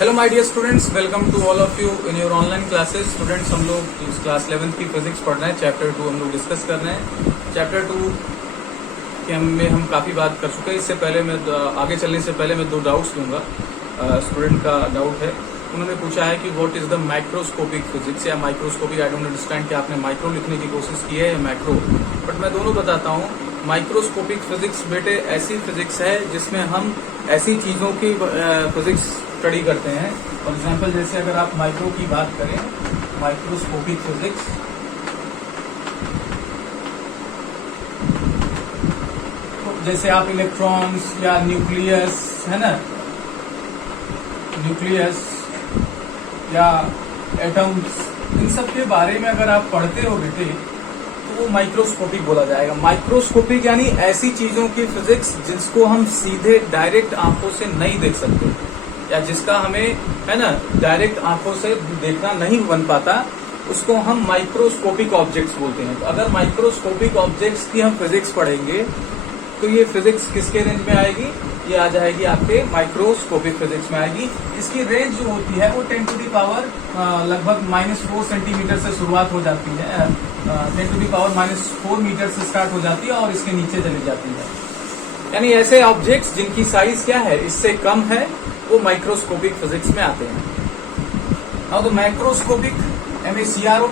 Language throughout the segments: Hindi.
Hello my dear students, welcome to all of you in your online classes. Students, हम लोग क्लास 11th की फिजिक्स पढ़ रहे हैं। चैप्टर 2 हम लोग डिस्कस कर रहे हैं। चैप्टर 2 के में हम काफ़ी बात कर चुके हैं। इससे पहले मैं आगे चलने से पहले मैं दो डाउट्स दूंगा। स्टूडेंट का डाउट है, उन्होंने पूछा है कि what is the microscopic physics या माइक्रोस्कोपिक। आई डोंट अंडरस्टैंड कि आपने माइक्रो लिखने की कोशिश की है या मैक्रो, बट मैं दोनों बताता हूँ। माइक्रोस्कोपिक फिजिक्स बेटे ऐसी फिजिक्स है जिसमें हम ऐसी चीज़ों की फिजिक्स स्टडी करते हैं। फॉर एग्जाम्पल, जैसे अगर आप माइक्रो की बात करें, माइक्रोस्कोपिक फिजिक्स, तो जैसे आप इलेक्ट्रॉन्स या न्यूक्लियस, है ना, न्यूक्लियस या एटम्स, इन सब के बारे में अगर आप पढ़ते हो बेटे तो वो माइक्रोस्कोपिक बोला जाएगा। माइक्रोस्कोपिक यानी ऐसी चीजों की फिजिक्स जिसको हम सीधे डायरेक्ट आंखों से नहीं देख सकते, या जिसका हमें, है ना, डायरेक्ट आंखों से देखना नहीं बन पाता, उसको हम माइक्रोस्कोपिक ऑब्जेक्ट्स बोलते हैं। तो अगर माइक्रोस्कोपिक ऑब्जेक्ट्स की हम फिजिक्स पढ़ेंगे तो ये फिजिक्स किसके रेंज में आएगी? ये आ जाएगी आपके माइक्रोस्कोपिक फिजिक्स में आएगी। इसकी रेंज जो होती है वो 10 टू दी पावर लगभग -4 सेंटीमीटर से शुरुआत हो जाती है, 10 टू दी पावर -4 मीटर से स्टार्ट हो जाती है और इसके नीचे चली जाती है। यानी ऐसे ऑब्जेक्ट्स जिनकी साइज क्या है, इससे कम है, वो माइक्रोस्कोपिक फिजिक्स में आते हैं। अब तो मैक्रोस्कोपिक, MACRO,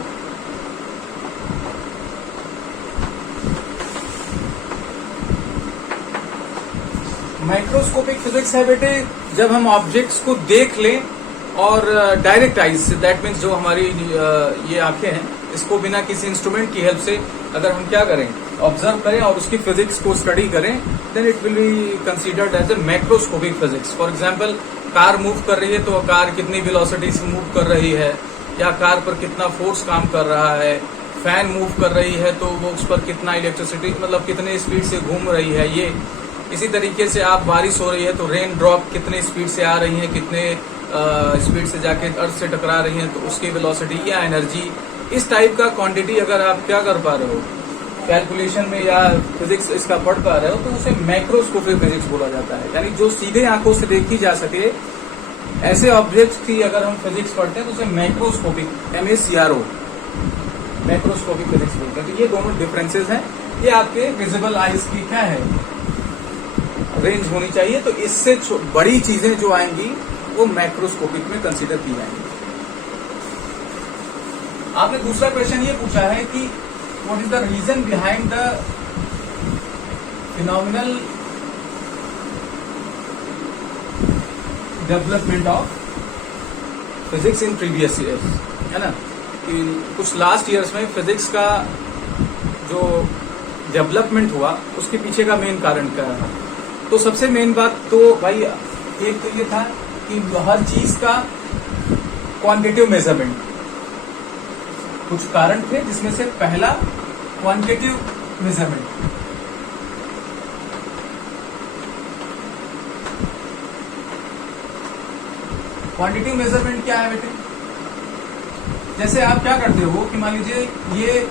माइक्रोस्कोपिक फिजिक्स है बेटे जब हम ऑब्जेक्ट्स को देख लें और डायरेक्ट आइज से, दैट मीन्स जो हमारी ये आंखें हैं, इसको बिना किसी इंस्ट्रूमेंट की हेल्प से अगर हम क्या करें, ऑब्जर्व करें और उसकी फिजिक्स को स्टडी करें, then it will be considered as a macroscopic physics. For example, car move कर रही है तो कार कितनी वेलोसिटी से मूव कर रही है, या कार पर कितना फोर्स काम कर रहा है। फैन मूव कर रही है तो वो उस पर कितना इलेक्ट्रिसिटी, मतलब कितने स्पीड से घूम रही है। ये इसी तरीके से आप, बारिश हो रही है तो रेन ड्रॉप कितने स्पीड से आ रही है, कितने स्पीड से जाके अर्थ से टकरा रही है, तो उसकी वेलोसिटी या एनर्जी, इस टाइप का क्वांटिटी अगर आप क्या कर पा रहे हो कैलकुलेशन में या फिजिक्स इसका पढ़ पा रहे हो, तो उसे मैक्रोस्कोपिक फिजिक्स बोला जाता है। यानी जो सीधे आंखों से देखी जा सके ऐसे ऑब्जेक्ट्स की अगर हम फिजिक्स पढ़ते हैं तो उसे मैक्रोस्कोपिक, MACRO, मैक्रोस्कोपिक फिजिक्स बोलते हैं। तो ये दोनों डिफरेंसेस हैं। ये आपके विजिबल आइज की क्या है, रेंज होनी चाहिए। तो इससे बड़ी चीजें जो आएंगी वो मैक्रोस्कोपिक में कंसीडर की जाएंगी। आपने दूसरा क्वेश्चन ये पूछा है कि what is the reason behind the phenomenal development of physics in previous years, है ना, कि कुछ लास्ट ईयर्स में फिजिक्स का जो डेवलपमेंट हुआ उसके पीछे का मेन कारण क्या है। तो सबसे मेन बात तो भाई एक तो ये था कि हर चीज का क्वांटिटिव मेजरमेंट, कुछ कारण थे जिसमें से पहला क्वांटिटिव मेजरमेंट। क्वांटिटिव मेजरमेंट क्या है बेटे? जैसे आप क्या करते हो कि मान लीजिए ये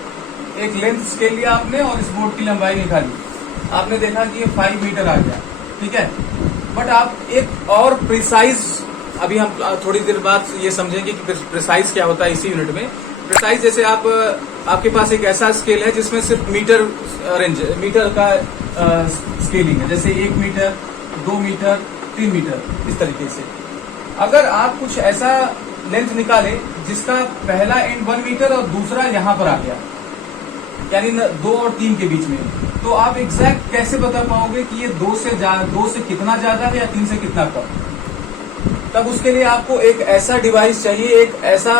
एक लेंथ स्केल लिया आपने और इस बोर्ड की लंबाई निकाली, आपने देखा कि ये 5 मीटर आ गया, ठीक है। बट आप एक और प्रिसाइज, अभी हम थोड़ी देर बाद ये समझेंगे कि प्रिसाइज क्या होता है इसी यूनिट में। प्रिसाइज जैसे आपके पास एक ऐसा स्केल है जिसमें सिर्फ मीटर रेंज, मीटर का स्केलिंग है, जैसे 1 मीटर, 2 मीटर, 3 मीटर, इस तरीके से। अगर आप कुछ ऐसा लेंथ निकाले जिसका पहला एंड 1 मीटर और दूसरा यहाँ पर आ गया, यानी 2 और 3 के बीच में, तो आप एग्जैक्ट कैसे बता पाओगे कि ये 2 से कितना ज्यादा है या 3 से कितना कम? तब उसके लिए आपको एक ऐसा डिवाइस चाहिए, एक ऐसा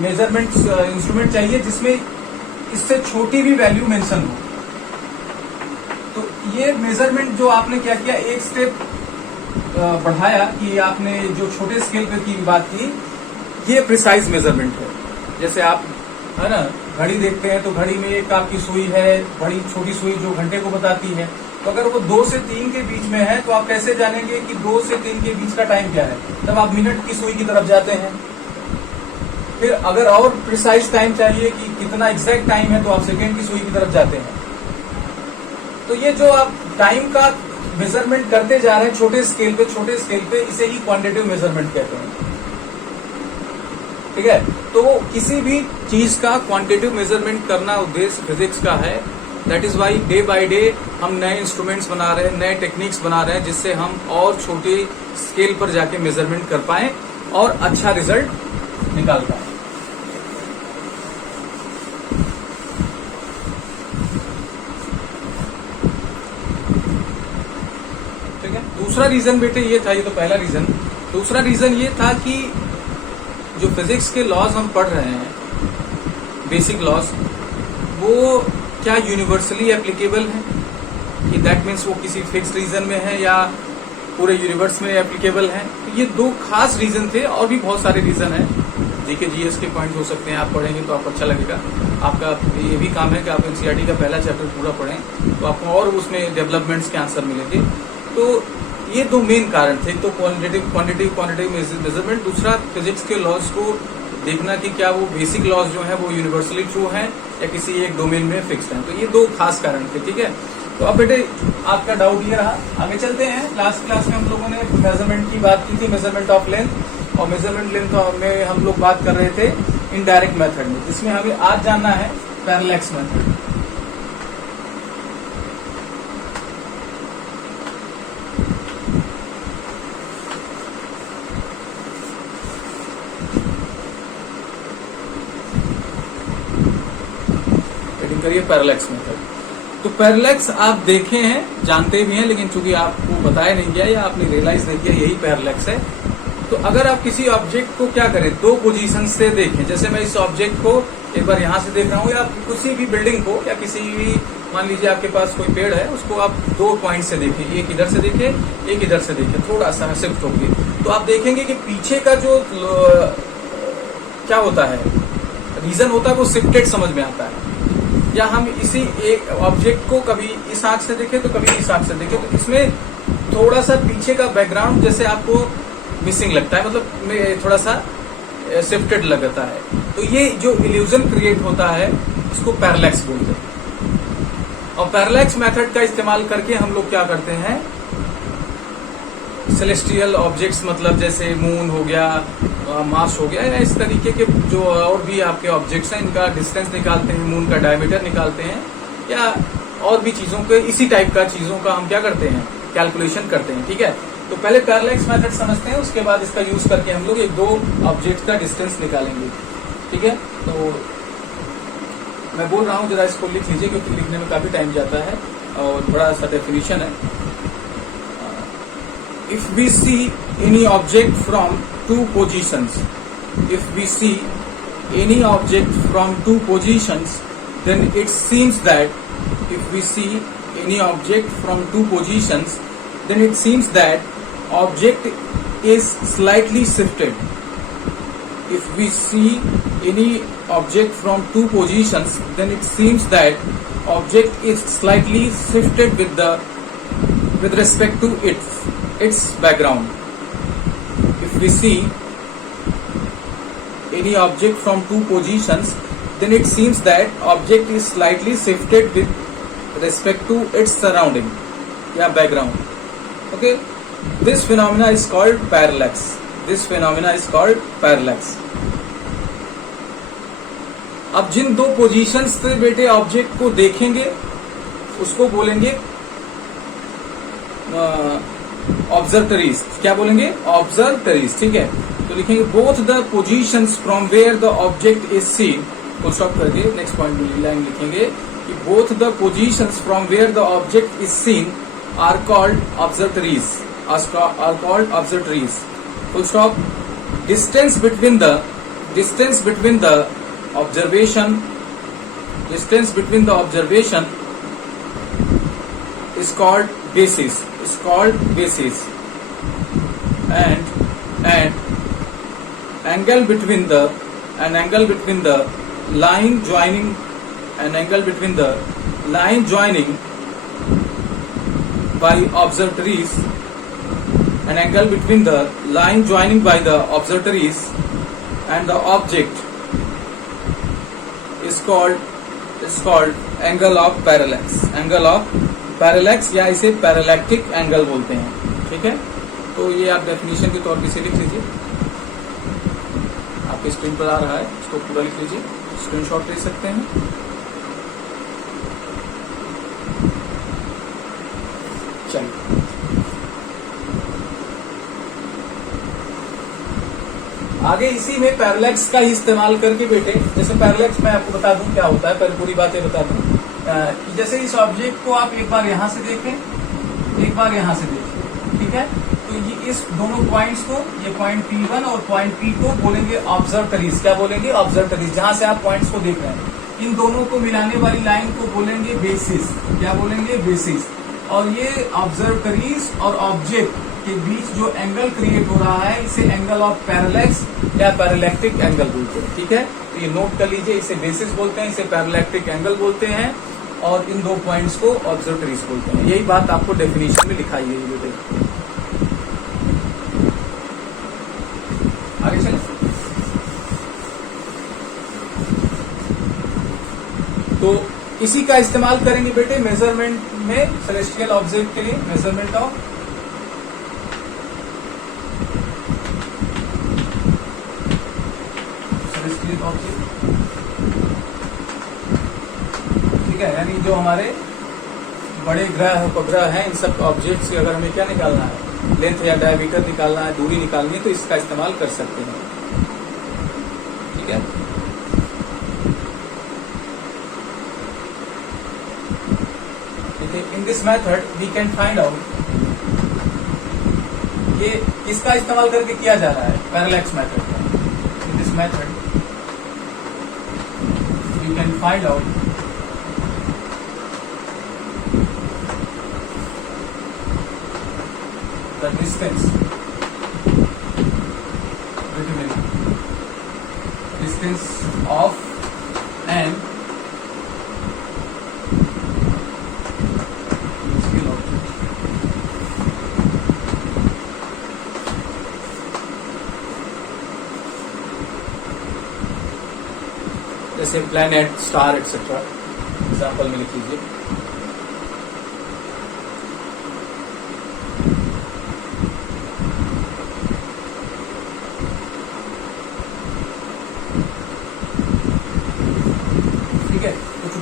मेजरमेंट इंस्ट्रूमेंट चाहिए जिसमें इससे छोटी भी वैल्यू मेंशन हो। तो ये मेजरमेंट जो आपने क्या किया, एक स्टेप बढ़ाया कि आपने जो छोटे स्केल पे की बात की, ये प्रिसाइज मेजरमेंट है। जैसे आप, है ना, घड़ी देखते हैं तो घड़ी में एक आपकी सुई है, बड़ी छोटी सुई जो घंटे को बताती है। तो अगर वो 2 से 3 के बीच में है तो आप कैसे जानेंगे कि 2 से 3 के बीच का टाइम क्या है? तब आप मिनट की सुई की तरफ जाते हैं। फिर अगर और प्रिसाइज टाइम चाहिए कि कितना एग्जैक्ट टाइम है, तो आप सेकेंड की सुई की तरफ जाते हैं। तो ये जो आप टाइम का मेजरमेंट करते जा रहे हैं छोटे स्केल पे, इसे ही क्वांटिटेटिव मेजरमेंट कहते हैं। ठीक है, तो किसी भी चीज का क्वांटिटेटिव मेजरमेंट करना उद्देश्य फिजिक्स का है। That is why day by day हम नए इंस्ट्रूमेंट्स बना रहे हैं, नए टेक्निक्स बना रहे हैं, जिससे हम और छोटे स्केल पर जाके मेजरमेंट कर पाए और अच्छा रिजल्ट निकाल पाए। ठीक है, दूसरा रीजन बेटे ये था, ये तो पहला रीजन। दूसरा रीजन ये था कि जो फिजिक्स के लॉज हम पढ़ रहे हैं, बेसिक लॉज, वो क्या यूनिवर्सली एप्लीकेबल है, कि दैट मीन्स वो किसी फिक्स रीजन में है या पूरे यूनिवर्स में एप्लीकेबल है। तो ये दो खास रीजन थे, और भी बहुत सारे रीजन हैं। जीके जीएस के पॉइंट हो सकते हैं, आप पढ़ेंगे तो आपको अच्छा लगेगा। आपका ये भी काम है कि आप एनसीईआरटी का पहला चैप्टर पूरा पढ़ें, तो आपको और उसमें डेवलपमेंट्स के आंसर मिलेंगे। तो ये दो मेन कारण थे, तो क्वांटिटेटिव मेजरमेंट, दूसरा फिजिक्स के लॉज को देखना कि क्या वो बेसिक लॉज जो है वो यूनिवर्सली ट्रू हैं या किसी एक डोमेन में फिक्स्ड हैं। तो ये दो खास कारण थे। ठीक है, तो अब बेटे आपका डाउट ये रहा। आगे चलते हैं। लास्ट क्लास में हम लोगों ने मेजरमेंट की बात की थी, मेजरमेंट ऑफ लेंथ, और मेजरमेंट लेंथ में हम लोग बात कर रहे थे इनडायरेक्ट मेथड में, जिसमें हमें आज जानना है पैरेलैक्स मेथड। करिए पैरेलैक्स मेथड। तो पैरेलैक्स आप देखे हैं, जानते भी हैं, लेकिन चूंकि आपको बताया नहीं गया या आपने रियलाइज नहीं किया, यही पैरेलैक्स है। तो अगर आप किसी ऑब्जेक्ट को क्या करें, दो पोजीशन से देखें, जैसे मैं इस ऑब्जेक्ट को एक बार यहां से देख रहा हूं, या किसी भी बिल्डिंग को, या किसी भी, मान लीजिए आपके पास कोई पेड़ है, उसको आप दो पॉइंट से देखें, एक इधर से देखें, एक इधर से देखें, थोड़ा सा शिफ्ट होगी, तो आप देखेंगे कि पीछे का जो क्या होता है, रीजन होता है, वो शिफ्टेड समझ में आता है। या हम इसी एक ऑब्जेक्ट को कभी इस आंख से देखें तो कभी इस आंख से देखें, तो इसमें थोड़ा सा पीछे का बैकग्राउंड जैसे आपको मिसिंग लगता है, मतलब थोड़ा सा शिफ्टेड लगता है। तो ये जो इल्यूजन क्रिएट होता है, इसको पैरेलैक्स बोलते हैं। और पैरेलैक्स मेथड का इस्तेमाल करके हम लोग क्या करते हैं, सेलेस्टियल ऑब्जेक्ट्स, मतलब जैसे मून हो गया, मार्स हो गया, या इस तरीके के जो और भी आपके ऑब्जेक्ट्स हैं, इनका डिस्टेंस निकालते हैं, मून का डायमीटर निकालते हैं, या और भी चीजों के इसी टाइप का चीजों का हम क्या करते हैं, कैलकुलेशन करते हैं। ठीक है, तो पहले पैरेलैक्स मेथड समझते हैं, उसके बाद इसका यूज करके हम लोग एक दो ऑब्जेक्ट का डिस्टेंस निकालेंगे। ठीक है, तो मैं बोल रहा हूँ, जरा इसको लिख लीजिए, क्योंकि लिखने में काफी टाइम जाता है और बड़ा सा डेफिनेशन है। If we see any object from two positions, if we see any object from two positions, then it seems that, if we see any object from two positions, then it seems that object is slightly shifted. If we see any object from two positions, then it seems that object is slightly shifted with respect to its background. If we see any object from two positions, then it seems that object is slightly shifted with respect to its surrounding, yeah, background. Okay, this phenomena is called parallax. This phenomena is called parallax. अब जिन दो पोजीशंस से बेटे ऑब्जेक्ट को देखेंगे, उसको बोलेंगे ऑब्जर्वटरीज। क्या बोलेंगे, ऑब्जर्वटरीज। ठीक है, तो लिखेंगे both the positions from where the object is seen, full stop करके नेक्स्ट पॉइंट में लाइन लिखेंगे कि both the positions from where the object is seen are called observatories, are called observatories, full stop. Distance between the observation, distance between the observation is called basis, and angle between the line joining by observatories, an angle between the line joining by the observatories and the object is called angle of parallax, parallax या इसे पैरेलैक्टिक एंगल बोलते हैं, ठीक है। तो ये आप डेफिनेशन के तौर पर इसे लिख लीजिए, आपके स्क्रीन पर आ रहा है, इसको पूरा लिख लीजिए, स्क्रीनशॉट ले सकते हैं। चलिए आगे इसी में पैरेलैक्स का ही इस्तेमाल करके बेटे, जैसे पैरेलैक्स मैं आपको बता दूं क्या होता है, पहले पूरी बातें बता दूं। जैसे इस ऑब्जेक्ट को आप एक बार यहां से देखें, एक बार यहां से देखें, ठीक है। तो ये इस दोनों पॉइंट्स को, ये पॉइंट P1 और पॉइंट P को बोलेंगे ऑब्जर्वटरीज। क्या बोलेंगे? ऑब्जर्वटरीज। जहां से आप पॉइंट्स को देख रहे हैं, इन दोनों को मिलाने वाली लाइन को बोलेंगे बेसिस। क्या बोलेंगे? बेसिस। और ये ऑब्जर्वटरीज और ऑब्जेक्ट के बीच जो एंगल क्रिएट हो रहा है, इसे एंगल ऑफ पैरेलैक्स या पैरेलैक्टिक एंगल बोलते हैं, ठीक है। तो ये नोट कर लीजिए, इसे बेसिस बोलते हैं, इसे पैरेलैक्टिक एंगल बोलते हैं, और इन दो पॉइंट्स को ऑब्जर्वटरीज बोलते हैं। यही बात आपको डेफिनेशन में लिखाई है बेटे। आगे चले। तो इसी का इस्तेमाल करेंगे बेटे मेजरमेंट में, सेलेस्टियल ऑब्जेक्ट के लिए मेजरमेंट ऑफ सेलेस्टियल ऑब्जेक्ट, ठीक है। यानी जो हमारे बड़े ग्रह उपग्रह हैं, इन सब ऑब्जेक्ट से अगर हमें क्या निकालना है, लेंथ या डायमीटर निकालना है, दूरी निकालनी है, तो इसका इस्तेमाल कर सकते हैं, ठीक है। In this method we can find out, ये इसका इस्तेमाल करके किया जा रहा है पैरेलैक्स मेथड का। In this method we can find out the distance between distance of an celestial object जैसे प्लैनेट, स्टार एक्सेट्रा एग्जाम्पल में लिख लीजिए।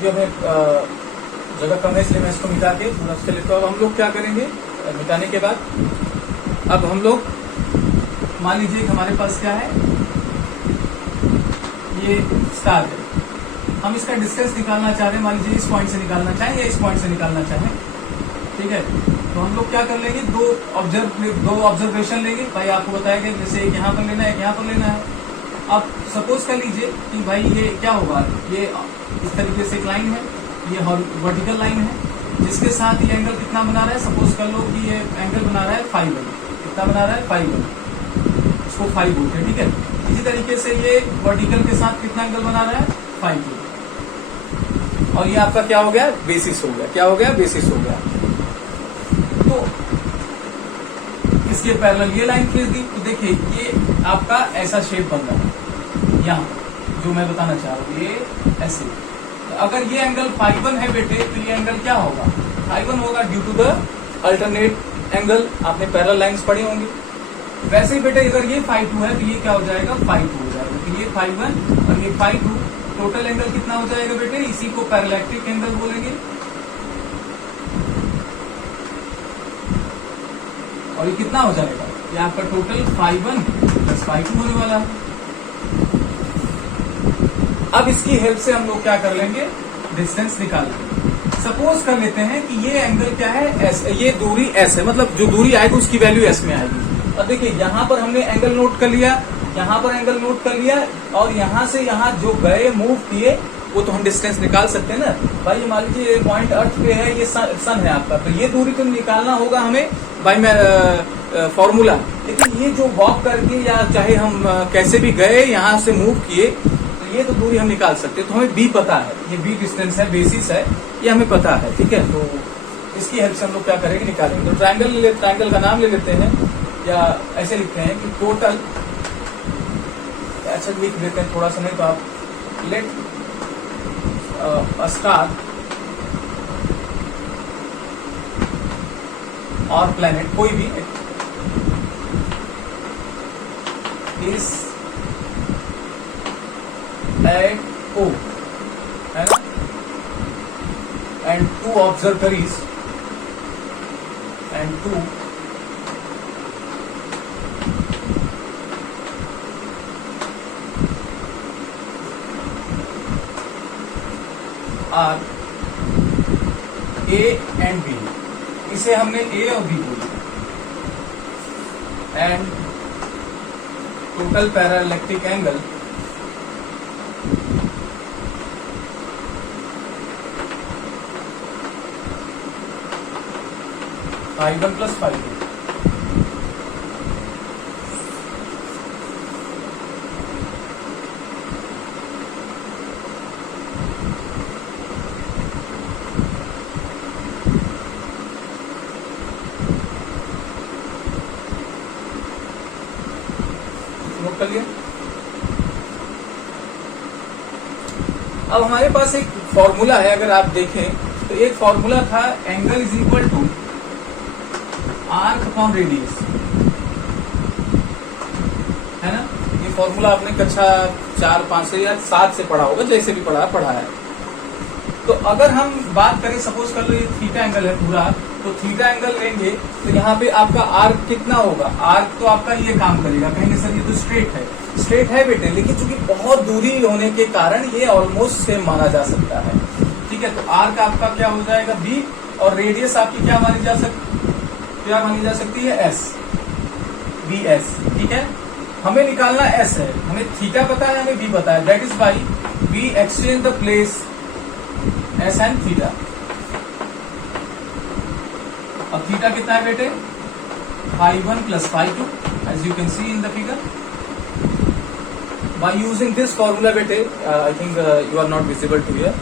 जब जगह कम है इसलिए मैं इसको मिटा के पूरा से लेता हूँ। अब हम लोग क्या करेंगे मिटाने के बाद, अब हम लोग मान लीजिए कि हमारे पास क्या है, ये स्टार है, हम इसका डिस्टेंस निकालना चाह रहे हैं। मान लीजिए इस पॉइंट से निकालना चाहें या इस पॉइंट से निकालना चाहें, ठीक है। तो हम लोग क्या कर लेंगे, दो ऑब्जर्वेशन लेंगे। भाई आपको बताया गया जैसे एक यहाँ पर लेना है, एक यहाँ पर लेना है। अब सपोज कर लीजिए कि भाई ये क्या होगा, ये इस तरीके से एक लाइन है, ये वर्टिकल लाइन है, जिसके साथ ये एंगल कितना बना रहा है, सपोज कर लो कि ये एंगल बना रहा है 5 1। कितना बना रहा है? 5 1। इसको 5 बोलते हैं, ठीक है। इसी तरीके से ये वर्टिकल के साथ कितना एंगल बना रहा है? 5 2। और ये आपका क्या हो गया? बेसिस हो गया। क्या हो गया? बेसिस हो गया। तो इसके पैरेलल ये लाइन खींच दी, तो देखिए ये आपका ऐसा शेप बन रहा है यहाँ, जो मैं बताना चाह रहा हूँ, ये ऐसे। तो अगर ये एंगल 5 1 है बेटे, तो ये एंगल क्या होगा? 5 1 होगा due to the alternate angle. आपने पैरेलल लाइंस पढ़ी होंगी। वैसे ही बेटे अगर ये 5 2 है, तो ये क्या हो जाएगा? 5 2 हो जाएगा। तो ये 5 1 और ये 5 2, टोटल एंगल कितना हो जाएगा बेटे? इसी को पैरेलैक्टिक एंगल बोलेंगे। और ये कितना हो जाएगा? ये आपका टोटल 5 1 प्लस 5 2 होने वाला है। अब इसकी हेल्प से हम लोग क्या कर लेंगे, डिस्टेंस निकाल लेंगे। सपोज कर लेते हैं कि ये एंगल क्या है? एस। ये दूरी एस है, मतलब जो दूरी आएगी उसकी वैल्यू एस में आएगी। अब देखिए यहाँ पर हमने एंगल नोट कर लिया, यहाँ पर एंगल नोट कर लिया, और यहाँ से यहाँ जो गए, मूव किए, वो तो हम डिस्टेंस निकाल सकते हैं ना। भाई मान लीजिए पॉइंट अर्थ पे है, ये सन है आपका, तो ये दूरी तो निकालना होगा हमें भाई मैं फॉर्मूला। लेकिन ये जो वॉक करके या चाहे हम कैसे भी गए, यहाँ से मूव किए, तो ये तो दूरी हम निकाल सकते हैं। तो हमें बी पता है, ये बी डिस्टेंस है, बेसिस है, ये हमें पता है, ठीक है। तो इसकी हेल्प से हम लोग क्या करेंगे, निकालेंगे। तो ट्रायंगल का नाम ले लेते हैं, या ऐसे लिखते हैं कि टोटल, ऐसा लिख देते हैं थोड़ा सा, नहीं तो आप लेट a star और प्लेनेट कोई भी इज एट O, है ना, and two observatories and two are A and B. इसे हमने A और B बोला एंड टोटल पैरालैक्टिक एंगल ∅1 + ∅2. नोट कर लिया। अब हमारे पास एक फॉर्मूला है, अगर आप देखें तो एक फॉर्मूला था angle is equal to arc upon radius, है ना। ये फॉर्मूला आपने कक्षा 4, 5 से या 7 से पढ़ा होगा, जैसे भी पढ़ा है। तो अगर हम बात करें, सपोज कर लो ये थीटा एंगल है पूरा, तो थीटा एंगल लेंगे तो यहाँ पे आपका आर्क कितना होगा? आर्क तो आपका ये काम करेगा, कहेंगे सर ये तो स्ट्रेट है बेटे, लेकिन चूंकि बहुत दूरी होने के कारण ये ऑलमोस्ट सेम माना जा सकता है। ठीक है, तो आर्क आपका क्या हो जाएगा? बी, और रेडियस आपकी क्या मानी जा सकती है? S, B S. ठीक है, हमें निकालना एस है, हमें थीटा पता है, हमें बी पता है, that is why we exchange the place S and theta. अब थीटा कितना है बेटे? ∅1 + ∅2 as you can see in the figure. By using this formula बेटे, I think you are not visible to here.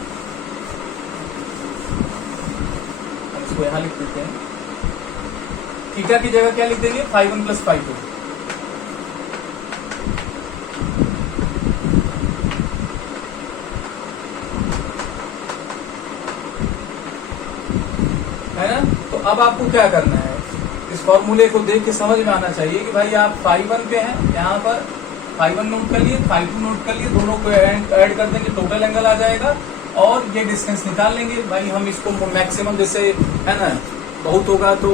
हम इसको यहाँ लिख देते हैं। थीटा की जगह क्या लिख देंगे? ∅1 + ∅2। है ना। तो अब आपको क्या करना है? इस फॉर्मूले को देख के समझ में आना चाहिए कि भाई आप ∅1 पे हैं, यहाँ पर ∅1 नोट कर लिए, ∅2 नोट कर लिए, दोनों को ऐड कर देंगे, टोटल एंगल आ जाएगा और ये डिस्टेंस निकाल लेंगे। भाई हम इसको मैक्सिमम, जैसे है ना, बहुत होगा तो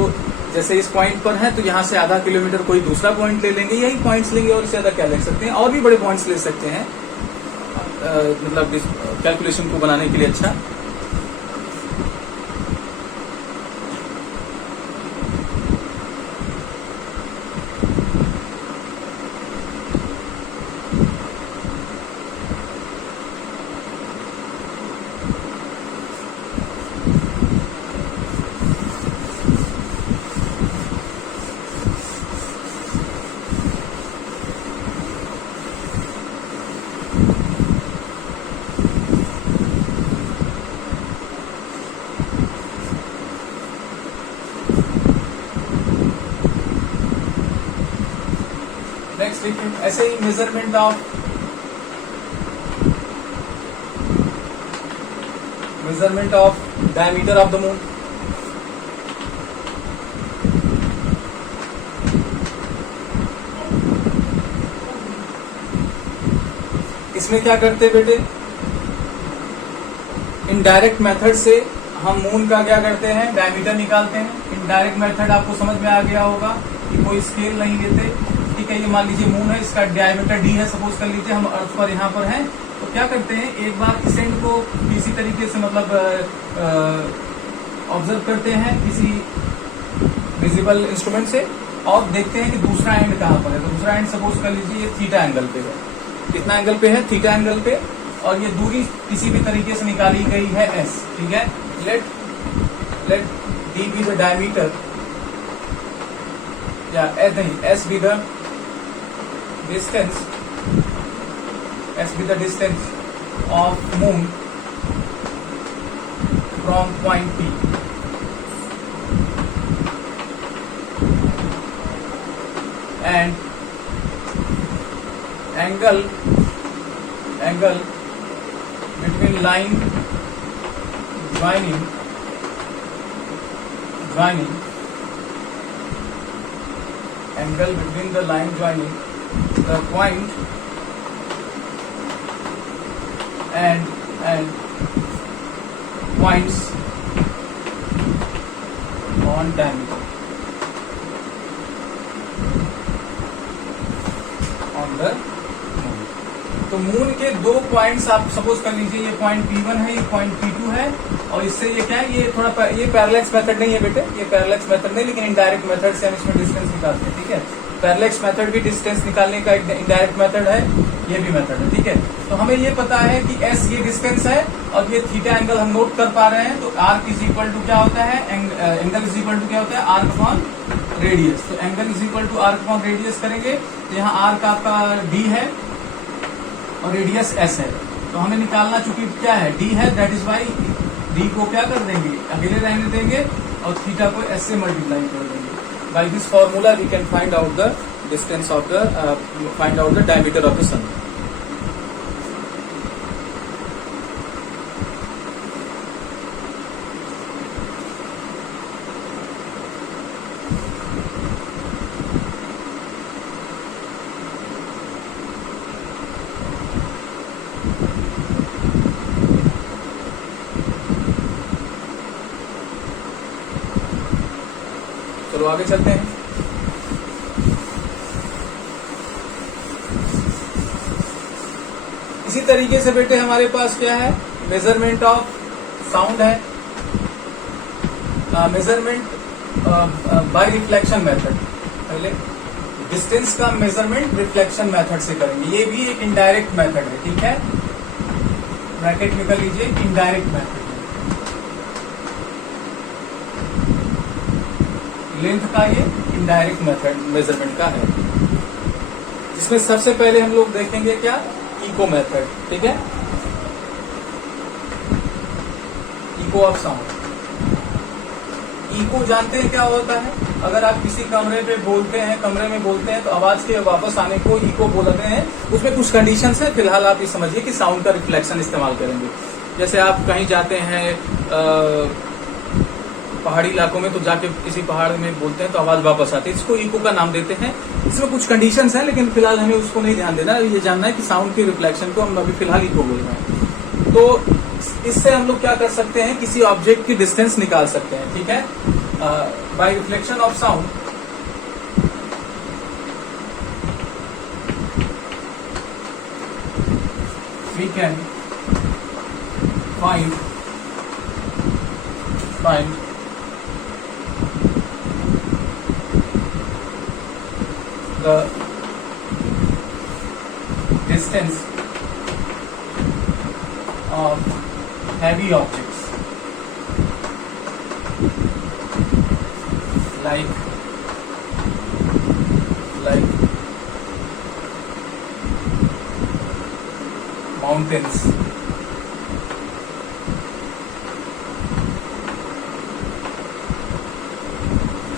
जैसे इस पॉइंट पर है तो यहाँ से आधा किलोमीटर कोई दूसरा पॉइंट ले लेंगे, यही पॉइंट्स लेंगे, और इससे ज्यादा क्या ले सकते हैं? और भी बड़े पॉइंट्स ले सकते हैं, मतलब कैलकुलेशन को बनाने के लिए। अच्छा, ऐसे ही measurement of diameter of the moon. इसमें क्या करते बेटे? इनडायरेक्ट मेथड से हम मून का क्या करते हैं? डायमीटर निकालते हैं। इनडायरेक्ट मेथड आपको समझ में आ गया होगा कि कोई स्केल नहीं लेते। ठीक है, ये मान लीजिए मून है, इसका डायमीटर d है, सपोज कर लीजिए हम अर्थ पर यहाँ पर हैं, तो क्या करते हैं? एक बार इस एंड को किसी तरीके से मतलब ऑब्जर्व करते हैं किसी विजिबल इंस्ट्रूमेंट से, और देखते हैं कि दूसरा एंड कहाँ पर है। तो दूसरा एंड सपोज कर लीजिए ये थीटा एंगल पे है। कितना एंगल पे है? थीटा एंगल पे, और ये दूरी किसी भी तरीके से निकाली गई है s। ठीक है, let d be the diameter, या s be the distance, s be the distance of moon from point P, and angle between line joining angle between the line joining the point and points on diameter on the moon. तो मून के दो पॉइंट्स आप सपोज कर लीजिए, ये पॉइंट P1 है, ये पॉइंट P2 है, और इससे ये क्या है, ये थोड़ा ये पैरेलैक्स मेथड नहीं है बेटे, ये पैरेलैक्स मेथड नहीं, लेकिन इनडायरेक्ट मेथड से हम इसमें डिस्टेंस निकालते हैं। ठीक है, पैरेलैक्स मेथड भी डिस्टेंस निकालने का इनडायरेक्ट मेथड है, ये भी मेथड है। ठीक है, तो हमें ये पता है कि S ये डिस्टेंस है और ये थीटा एंगल हम नोट कर पा रहे हैं। तो आर्क इज इक्वल टू क्या होता है, एंगल इज इक्वल टू क्या होता है, आर्क अपॉन रेडियस। तो angle is equal to arc upon radius करेंगे, तो यहाँ आर्क आपका D है और रेडियस S है। तो हमें निकालना चूंकि क्या है, D है, दैट इज वाई D को क्या कर देंगे, अकेले रहने देंगे और थीटा को S से मल्टीप्लाई कर देंगे। By this formula we can find out the distance of the find out the diameter of the sun. चलो आगे चलते हैं। इसी तरीके से बेटे हमारे पास क्या है, मेजरमेंट ऑफ साउंड है, मेजरमेंट बाय रिफ्लेक्शन मेथड। पहले डिस्टेंस का मेजरमेंट रिफ्लेक्शन मेथड से करेंगे, ये भी एक इनडायरेक्ट मेथड है। ठीक है, ब्रैकेट में कर लीजिए, इनडायरेक्ट मेथड। लेंथ का ये इनडायरेक्ट मेथड मेजरमेंट का है, जिसमें सबसे पहले हम लोग देखेंगे क्या, इको मेथड। ठीक है, इको ऑफ साउंड। इको जानते हैं क्या होता है, अगर आप किसी कमरे में बोलते हैं तो आवाज के वापस आने को इको बोलते हैं। उसमें कुछ कंडीशंस है, फिलहाल आप ये समझिए कि साउंड का रिफ्लेक्शन इस्तेमाल करेंगे। जैसे आप कहीं जाते हैं पहाड़ी इलाकों में, तो जाके किसी पहाड़ में बोलते हैं तो आवाज वापस आती है, इसको इको का नाम देते हैं। इसमें कुछ कंडीशंस हैं, लेकिन फिलहाल हमें उसको नहीं ध्यान देना, ये जानना है कि साउंड के रिफ्लेक्शन को हम अभी फिलहाल इको बोल रहे हैं। तो इससे हम लोग क्या कर सकते हैं, किसी ऑब्जेक्ट की डिस्टेंस निकाल सकते हैं। ठीक है, by reflection of sound we can find the distance of heavy objects like mountains,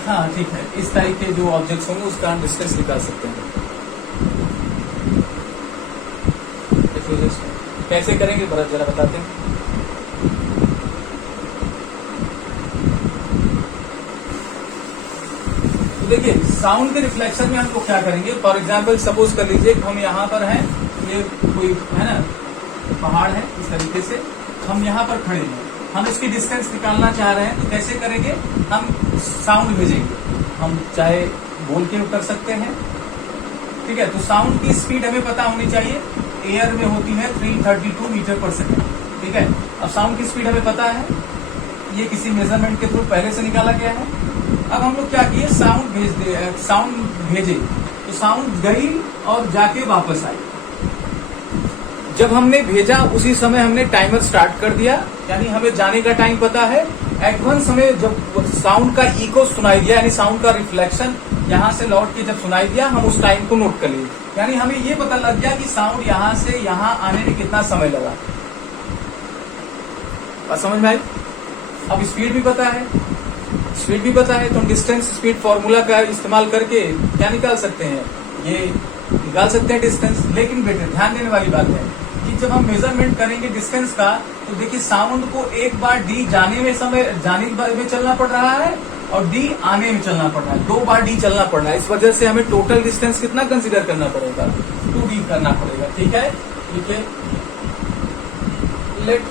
हाँ ठीक है, इस टाइप के जो ऑब्जेक्ट्स होंगे उसका हम डिस्टेंस निकाल सकते हैं। कैसे करेंगे जरा बताते हैं। देखिए, साउंड के रिफ्लेक्शन में हमको क्या करेंगे, फॉर एग्जाम्पल सपोज कर लीजिए हम यहाँ पर हैं, ये कोई है ना पहाड़ है, इस तरीके से हम यहाँ पर खड़े हैं, हम इसकी डिस्टेंस निकालना चाह रहे हैं। तो कैसे करेंगे, हम साउंड भेजेंगे, हम चाहे बोल के कर सकते हैं। ठीक है, तो साउंड की स्पीड हमें पता होनी चाहिए, एयर में होती है 332 मीटर पर सेकेंड। ठीक है, अब साउंड की स्पीड हमें पता है, ये किसी मेजरमेंट के थ्रू पहले से निकाला गया है। अब हम लोग क्या किए, साउंड भेजे, तो साउंड गई और जाके वापस आई। जब हमने भेजा उसी समय हमने टाइमर स्टार्ट कर दिया, यानी हमें जाने का टाइम पता है। एट वंस हमें जब साउंड का इको सुनाई दिया, यानी साउंड का रिफ्लेक्शन यहाँ से लौट के जब सुनाई दिया, हम उस टाइम को नोट कर लिए, यानी हमें ये पता लग गया कि साउंड यहाँ से यहाँ आने में कितना समय लगा। बात समझ में आई? अब स्पीड भी पता है, तो हम डिस्टेंस स्पीड फॉर्मूला का इस्तेमाल करके क्या निकाल सकते हैं, ये निकाल सकते हैं डिस्टेंस। लेकिन बेटे ध्यान देने वाली बात है कि जब हम मेजरमेंट करेंगे डिस्टेंस का, तो देखिए साउंड को एक बार डी जाने में चलना पड़ रहा है और डी आने में चलना पड़ रहा है, 2 बार डी चलना पड़ रहा है। इस वजह से हमें टोटल डिस्टेंस कितना कंसीडर करना पड़ेगा, 2d करना पड़ेगा। ठीक है, ठीक है। Let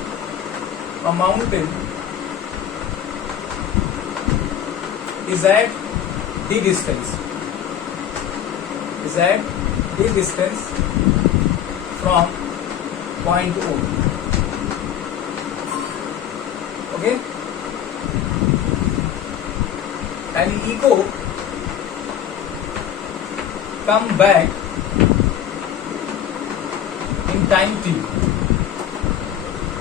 a mountain is at the distance from point O. Okay, and echo come back in time t.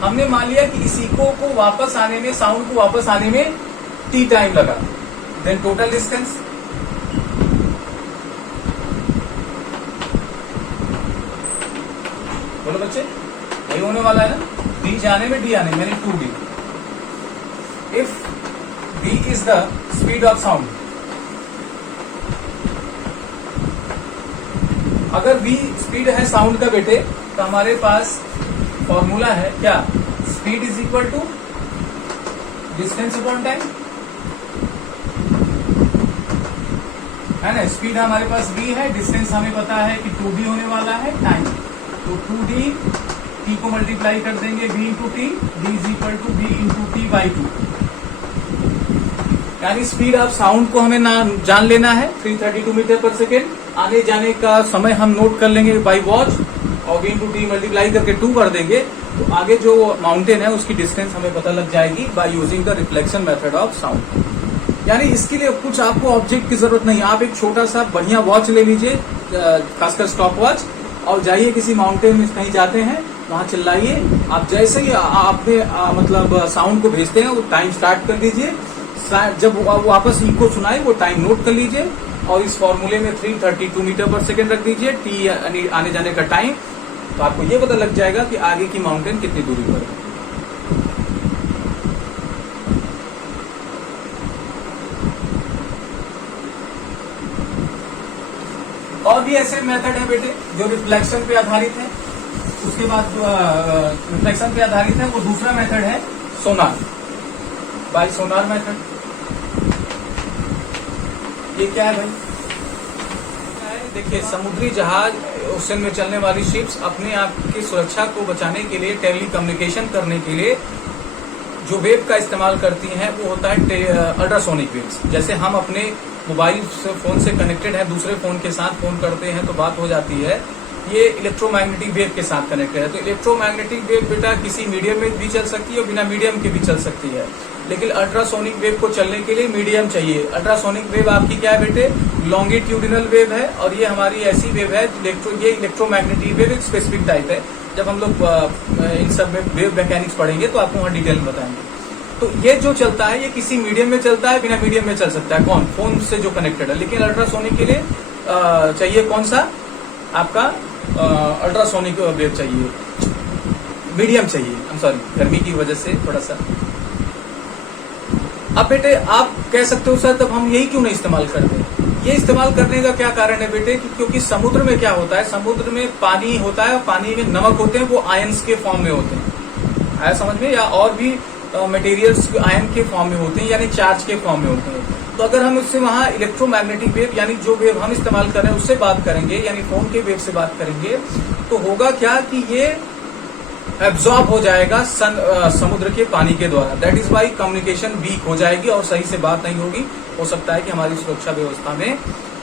हमने मान लिया कि इस इको को वापस आने में, साउंड को वापस आने में t टाइम लगा। देन टोटल डिस्टेंस बोलो बच्चे, यही होने वाला है ना, डी जाने में डी आने में, यानी 2d। If v is the speed of sound, अगर v स्पीड है साउंड का बेटे, तो हमारे पास फॉर्मूला है क्या, speed is equal to distance upon time, है ना। स्पीड हमारे पास v है, डिस्टेंस हमें पता है कि 2d होने वाला है, टाइम, तो 2d t को मल्टीप्लाई कर देंगे v into T, d is equal to v into T by 2। यानी स्पीड ऑफ साउंड को हमें ना जान लेना है 332 मीटर पर सेकेंड, आने जाने का समय हम नोट कर लेंगे बाई वॉच, और v इंटू टी मल्टीप्लाई करके 2 कर देंगे, तो आगे जो माउंटेन है उसकी डिस्टेंस हमें पता लग जाएगी by using the reflection method of sound. यानी इसके लिए कुछ आपको ऑब्जेक्ट की जरूरत नहीं, आप एक छोटा सा बढ़िया वॉच ले लीजिए, खासकर स्टॉप वॉच, और जाइए किसी माउंटेन में कहीं जाते हैं, वहां चिल्लाइए। आप जैसे ही आपने मतलब साउंड को भेजते हैं, वो टाइम स्टार्ट कर दीजिए, जब वापस इको सुनाए वो टाइम नोट कर लीजिए, और इस फॉर्मूले में 332 मीटर पर सेकेंड रख दीजिए, टी आने जाने का टाइम, तो आपको ये पता लग जाएगा कि आगे की माउंटेन कितनी दूरी पर है। और भी ऐसे मेथड है बेटे जो रिफ्लेक्शन पे आधारित है, उसके बाद रिफ्लेक्शन पे आधारित है, वो दूसरा मेथड है सोनार, बाय सोनार मेथड। ये क्या है भाई, देखिए समुद्री जहाज, ओशन में चलने वाली शिप्स अपने आप की सुरक्षा को बचाने के लिए, टेली कम्युनिकेशन करने के लिए जो वेव का इस्तेमाल करती हैं वो होता है अल्ट्रासोनिक वेव्स। जैसे हम अपने मोबाइल फोन से कनेक्टेड है, दूसरे फोन के साथ फोन करते हैं तो बात हो जाती है, ये इलेक्ट्रोमैग्नेटिक वेव के साथ कनेक्टेड है। तो इलेक्ट्रोमैग्नेटिक वेव बेटा किसी मीडियम में भी चल सकती है और बिना मीडियम के भी चल सकती है, लेकिन अल्ट्रासोनिक वेव को चलने के लिए मीडियम चाहिए। अल्ट्रासोनिक वेव आपकी क्या है बेटे, लॉन्गिट्यूडिनल वेव है, और ये हमारी ऐसी वेव है, ये इलेक्ट्रोमैग्नेटिक वेव एक स्पेसिफिक टाइप है। जब हम लोग इन सब में वेव मैकेनिक्स पढ़ेंगे तो आपको वहां डिटेल में बताएंगे। तो ये जो चलता है ये किसी मीडियम में चलता है, बिना मीडियम में चल सकता है, कौन, फोन से जो कनेक्टेड है। लेकिन अल्ट्रासोनिक के लिए चाहिए कौन सा, आपका अल्ट्रासोनिक वेव चाहिए, मीडियम चाहिए, आई एम सॉरी, गर्मी की वजह से थोड़ा सा। अब बेटे आप कह सकते हो सर तब हम यही क्यों नहीं इस्तेमाल करते। ये इस्तेमाल करने का क्या कारण है बेटे, क्योंकि समुद्र में क्या होता है, समुद्र में पानी होता है, पानी में नमक होते हैं, वो आयंस के फॉर्म में होते हैं, आया समझ में, या और भी मटेरियल्स आयन के फॉर्म में होते हैं, यानी चार्ज के फॉर्म में होते हैं। तो अगर हम उससे वहां इलेक्ट्रोमैग्नेटिक वेव, यानी जो वेव हम इस्तेमाल कर रहे हैं उससे बात करेंगे, यानी फोन के वेव से बात करेंगे, तो होगा क्या कि ये एब्जॉर्ब हो जाएगा समुद्र के पानी के द्वारा। That is why communication weak हो जाएगी और सही से बात नहीं होगी। हो सकता है कि हमारी सुरक्षा व्यवस्था में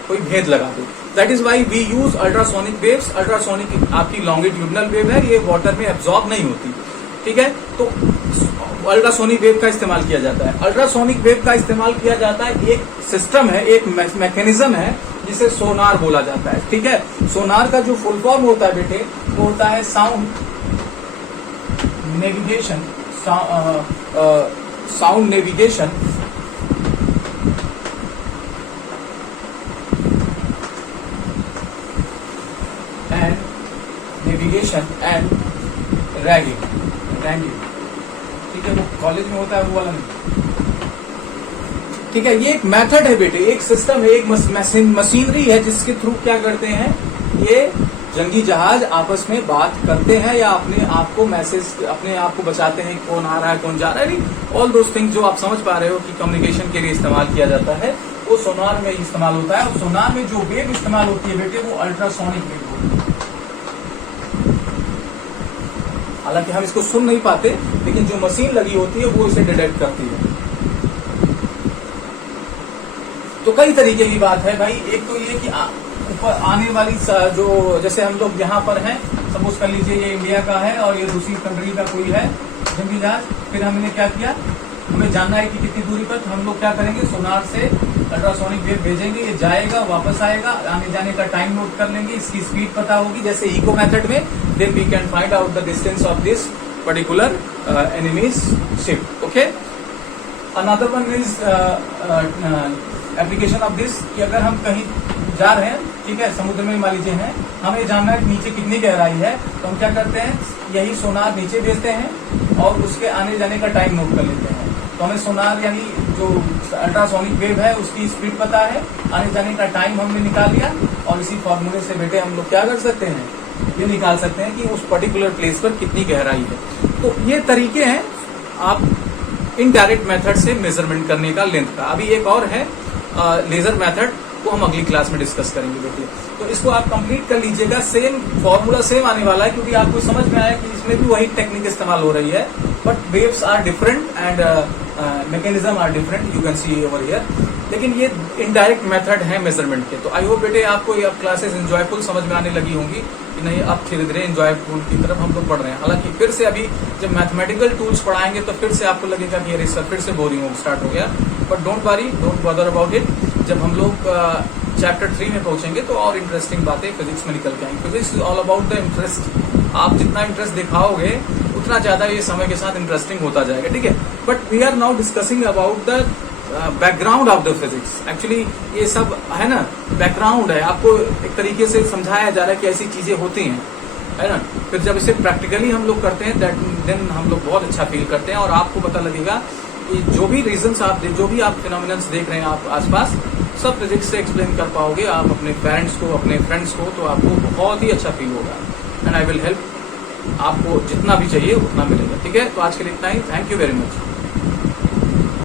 कोई भेद लगा दे। That is why we use ultrasonic waves. Ultrasonic आपकी लॉन्गिट्यूडिनल वेव है, ये वाटर में एब्जॉर्ब नहीं होती, ठीक है। तो अल्ट्रासोनिक वेव का इस्तेमाल किया जाता है। अल्ट्रासोनिक वेव का इस्तेमाल किया जाता है, एक सिस्टम है, एक मैकेनिज्म है जिसे सोनार बोला जाता है, ठीक है। सोनार का जो फुल फॉर्म होता है बेटे, वो होता है sound navigation, sound navigation and ragging, ठीक है। वो कॉलेज में होता है, वो वाला नहीं, ठीक है। ये एक मेथड है बेटे, एक सिस्टम है, एक मशीनरी है जिसके थ्रू क्या करते हैं, ये जंगी जहाज आपस में बात करते हैं या अपने आप को मैसेज, अपने आप को बचाते हैं, कौन आ रहा है कौन जा रहा है, ऑल दोज थिंग्स जो आप समझ पा रहे हो कि कम्युनिकेशन के लिए इस्तेमाल किया जाता है, वो सोनार में इस्तेमाल होता है। और सोनार में जो वेव इस्तेमाल होती है बेटे, वो अल्ट्रासोनिक वेव होती है। हालांकि हम इसको सुन नहीं पाते, लेकिन जो मशीन लगी होती है वो इसे डिटेक्ट करती है। तो कई तरीके की बात है भाई। एक तो ये कि ऊपर आने वाली जो, जैसे हम लोग यहाँ पर हैं, सपोज कर लीजिए ये इंडिया का है और ये दूसरी कंट्री का कोई है जंगी जहाज। फिर हमने क्या किया, हमें जानना है कि कितनी दूरी पर, तो हम लोग क्या करेंगे, सोनार से अल्ट्रासोनिक वेव भेजेंगे, ये जाएगा वापस आएगा, आने जाने का टाइम नोट कर लेंगे, इसकी स्पीड पता होगी जैसे इको मेथड में, then we can find out the distance of this particular enemy's ship. Okay, another one is application of this कि अगर हम कहीं जा रहे हैं, ठीक है, समुद्र में मान लीजिए हैं, हमें जानना है नीचे कितनी गहराई है, तो हम क्या करते हैं, यही सोनार नीचे भेजते हैं और उसके आने जाने का टाइम नोट कर लेते हैं। तो हमें सोनार यानी जो अल्ट्रासोनिक वेव है उसकी स्पीड पता है, आने जाने का टाइम हमने निकाल लिया, और इसी फॉर्मूले से बेटे हम लोग क्या कर सकते हैं, ये निकाल सकते हैं कि उस पर्टिकुलर प्लेस पर कितनी गहराई है। तो ये तरीके हैं आप इनडायरेक्ट मेथड से मेजरमेंट करने का लेंथ का। अभी एक और है लेजर मेथड, वो हम अगली क्लास में डिस्कस करेंगे बेटे। तो इसको आप कंप्लीट कर लीजिएगा, सेम फॉर्मूला सेम आने वाला है, क्योंकि आपको समझ में आया कि इसमें भी वही टेक्निक इस्तेमाल हो रही है, but waves are different and mechanism are different, you can see over here. लेकिन ये इनडायरेक्ट मेथड है मेजरमेंट के। तो आई होप बेटे आपको ये क्लासेस एंजॉयफुल समझ में आने लगी होंगी कि नहीं, अब धीरे धीरे एंजॉयफुल की तरफ हम लोग बढ़ रहे हैं। हालांकि फिर से अभी जब मैथमेटिकल टूल्स पढ़ाएंगे तो फिर से आपको लगेगा कि अरे सर फिर से बोरिंग हो स्टार्ट हो गया, but don't worry, don't bother about it. जब हम लोग चैप्टर 3 में पहुंचेंगे तो और इंटरेस्टिंग बातें फिजिक्स में निकल के आएंगी। Physics is all about the interest. आप जितना इंटरेस्ट दिखाओगे उतना ज्यादा ये समय के साथ इंटरेस्टिंग होता जाएगा, ठीक है। But we are now discussing about the background of the physics. Actually ये सब है ना, बैकग्राउंड है, आपको एक तरीके से समझाया जा रहा है कि ऐसी चीजें होती हैं, है ना। फिर जब इसे प्रैक्टिकली हम लोग करते हैं देन हम लोग बहुत अच्छा फील करते हैं, और आपको पता लगेगा कि जो भी रीजंस आप, जो भी आप फिनोमिनन्स देख रहे हैं आप आसपास, सब फिजिक्स से एक्सप्लेन कर पाओगे आप अपने पेरेंट्स को, अपने फ्रेंड्स को, तो आपको बहुत ही अच्छा फील होगा। एंड आई विल हेल्प, आपको जितना भी चाहिए उतना मिलेगा, ठीक है। तो आज के लिए इतना ही, थैंक यू वेरी मच।